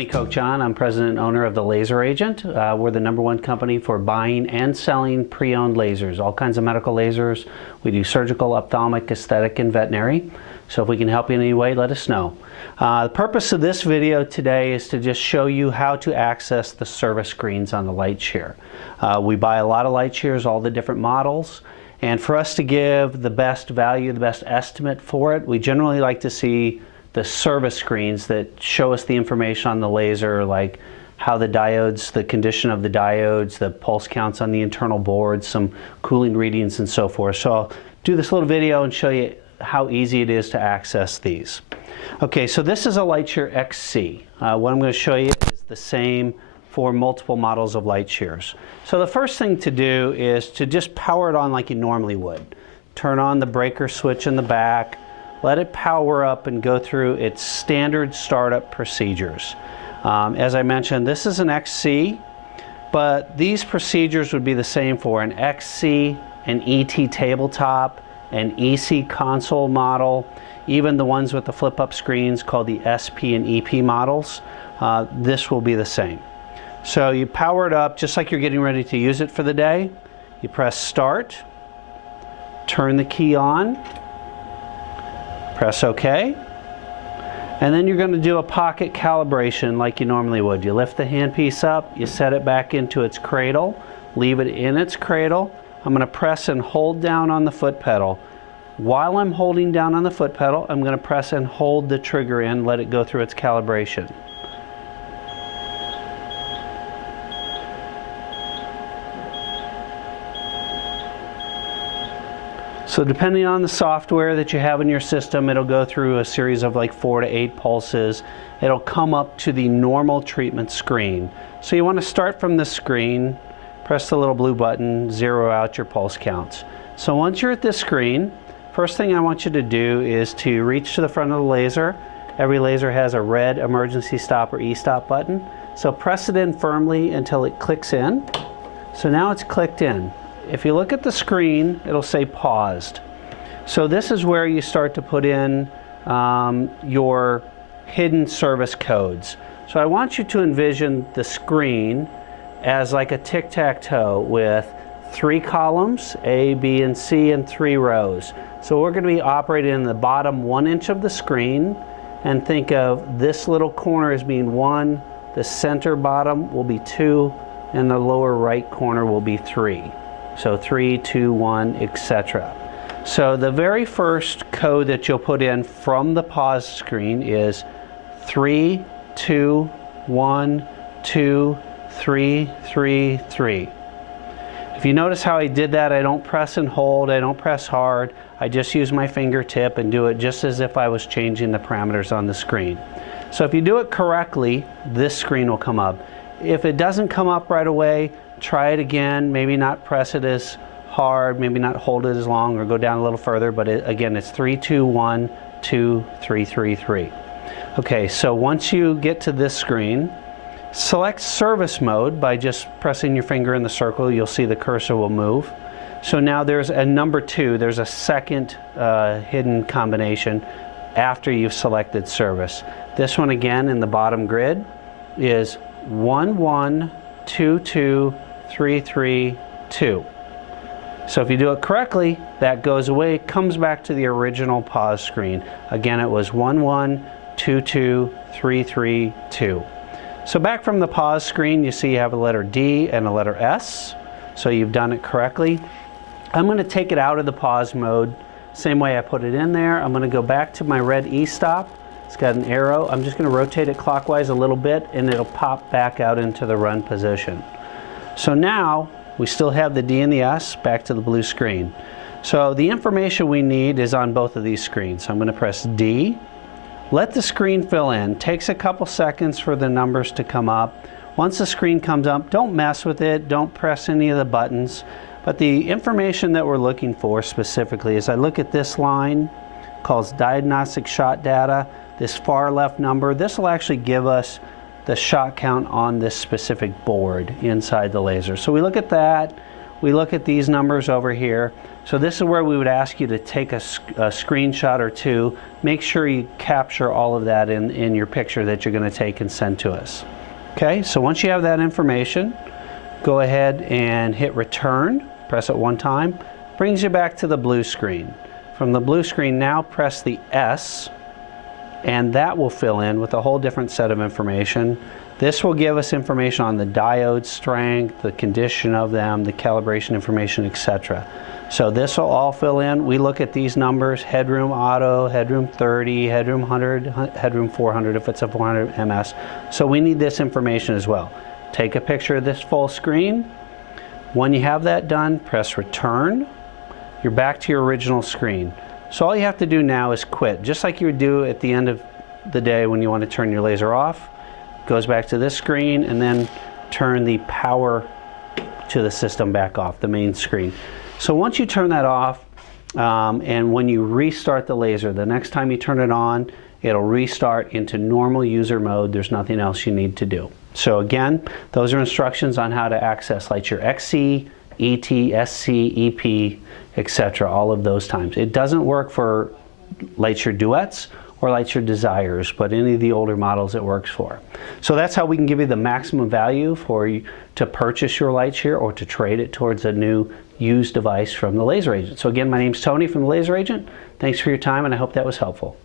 Tony Kochon. I'm president and owner of the Laser Agent. We're the #1 company for buying and selling pre-owned lasers, all kinds of medical lasers. We do surgical, ophthalmic, aesthetic, and veterinary. So if we can help you in any way, let us know. The purpose of this video today is to just show you how to access the service screens on the LightSheer. We buy a lot of LightSheers, all the different models. And for us to give the best value, the best estimate for it, we generally like to see the service screens that show us the information on the laser, like how the diodes, the condition of the diodes, the pulse counts on the internal boards, some cooling readings and so forth. So I'll do this little video and show you how easy it is to access these. Okay, so this is a LightSheer XC. What I'm going to show you is the same for multiple models of LightSheers. So the first thing to do is to just power it on like you normally would. Turn on the breaker switch in the back, let it power up and go through its standard startup procedures. As I mentioned, this is an XC, but these procedures would be the same for an XC, an ET tabletop, an EC console model, even the ones with the flip-up screens called the SP and EP models. This will be the same. So you power it up just like you're getting ready to use it for the day. You press start, turn the key on, press OK, and then you're going to do a pocket calibration like you normally would. You lift the handpiece up, you set it back into its cradle, leave it in its cradle. I'm going to press and hold down on the foot pedal. While I'm holding down on the foot pedal, I'm going to press and hold the trigger in, let it go through its calibration. So depending on the software that you have in your system, it'll go through a series of like 4 to 8 pulses. It'll come up to the normal treatment screen. So you want to start from the screen, press the little blue button, zero out your pulse counts. So once you're at this screen, first thing I want you to do is to reach to the front of the laser. Every laser has a red emergency stop or e-stop button. So press it in firmly until it clicks in. So now it's clicked in. If you look at the screen, it'll say paused. So this is where you start to put in your hidden service codes. So I want you to envision the screen as like a tic-tac-toe with 3 columns, A, B, and C, and 3 rows. So we're going to be operating in the bottom 1 inch of the screen, and think of this little corner as being 1, the center bottom will be 2, and the lower right corner will be 3. So 3, 2, 1, etc. So the very first code that you'll put in from the pause screen is 3, 2, 1, 2, 3, 3, 3. If you notice how I did that, I don't press and hold, I don't press hard, I just use my fingertip and do it just as if I was changing the parameters on the screen. So if you do it correctly, this screen will come up. If it doesn't come up right away, try it again, maybe not press it as hard, maybe not hold it as long, or go down a little further, but again, it's 3, 2, 1, 2, 3, 3, 3. Okay, so once you get to this screen, select service mode by just pressing your finger in the circle. You'll see the cursor will move. So now there's a number 2, there's a second hidden combination after you've selected service. This one again in the bottom grid is 1, 1, 2, 2, 3, 3, 2. So if you do it correctly, that goes away, comes back to the original pause screen. Again, it was 1, 1, 2, 2, 3, 3, 2. So back from the pause screen, you see you have a letter D and a letter S. So you've done it correctly. I'm going to take it out of the pause mode, same way I put it in there. I'm going to go back to my red E-stop. It's got an arrow. I'm just going to rotate it clockwise a little bit and it'll pop back out into the run position. So now we still have the D and the S back to the blue screen. So the information we need is on both of these screens. So I'm going to press D. Let the screen fill in. Takes a couple seconds for the numbers to come up. Once the screen comes up, don't mess with it. Don't press any of the buttons. But the information that we're looking for specifically is I look at this line called Diagnostic Shot Data. This far left number, this will actually give us the shot count on this specific board inside the laser. So we look at that, we look at these numbers over here. So this is where we would ask you to take a screenshot or two. Make sure you capture all of that in your picture that you're going to take and send to us. Okay, so once you have that information, go ahead and hit return. Press it one time. Brings you back to the blue screen. From the blue screen, now press the S, and that will fill in with a whole different set of information. This will give us information on the diode strength, the condition of them, the calibration information, etc. So this will all fill in. We look at these numbers: headroom auto, headroom 30, headroom 100, headroom 400 if it's a 400 ms. So we need this information as well. Take a picture of this full screen. When you have that done, press return. You're back to your original screen. So all you have to do now is quit, just like you would do at the end of the day when you want to turn your laser off. Goes back to this screen, and then turn the power to the system back off, the main screen. So once you turn that off, and when you restart the laser, the next time you turn it on, it'll restart into normal user mode. There's nothing else you need to do. So again, those are instructions on how to access LightSheer XC, ET, SC, EP, etc. all of those times. It doesn't work for LightSheer Duets or LightSheer Desires, but any of the older models it works for. So that's how we can give you the maximum value for you to purchase your LightSheer or to trade it towards a new used device from the Laser Agent. So again, my name's Tony from the Laser Agent. Thanks for your time, and I hope that was helpful.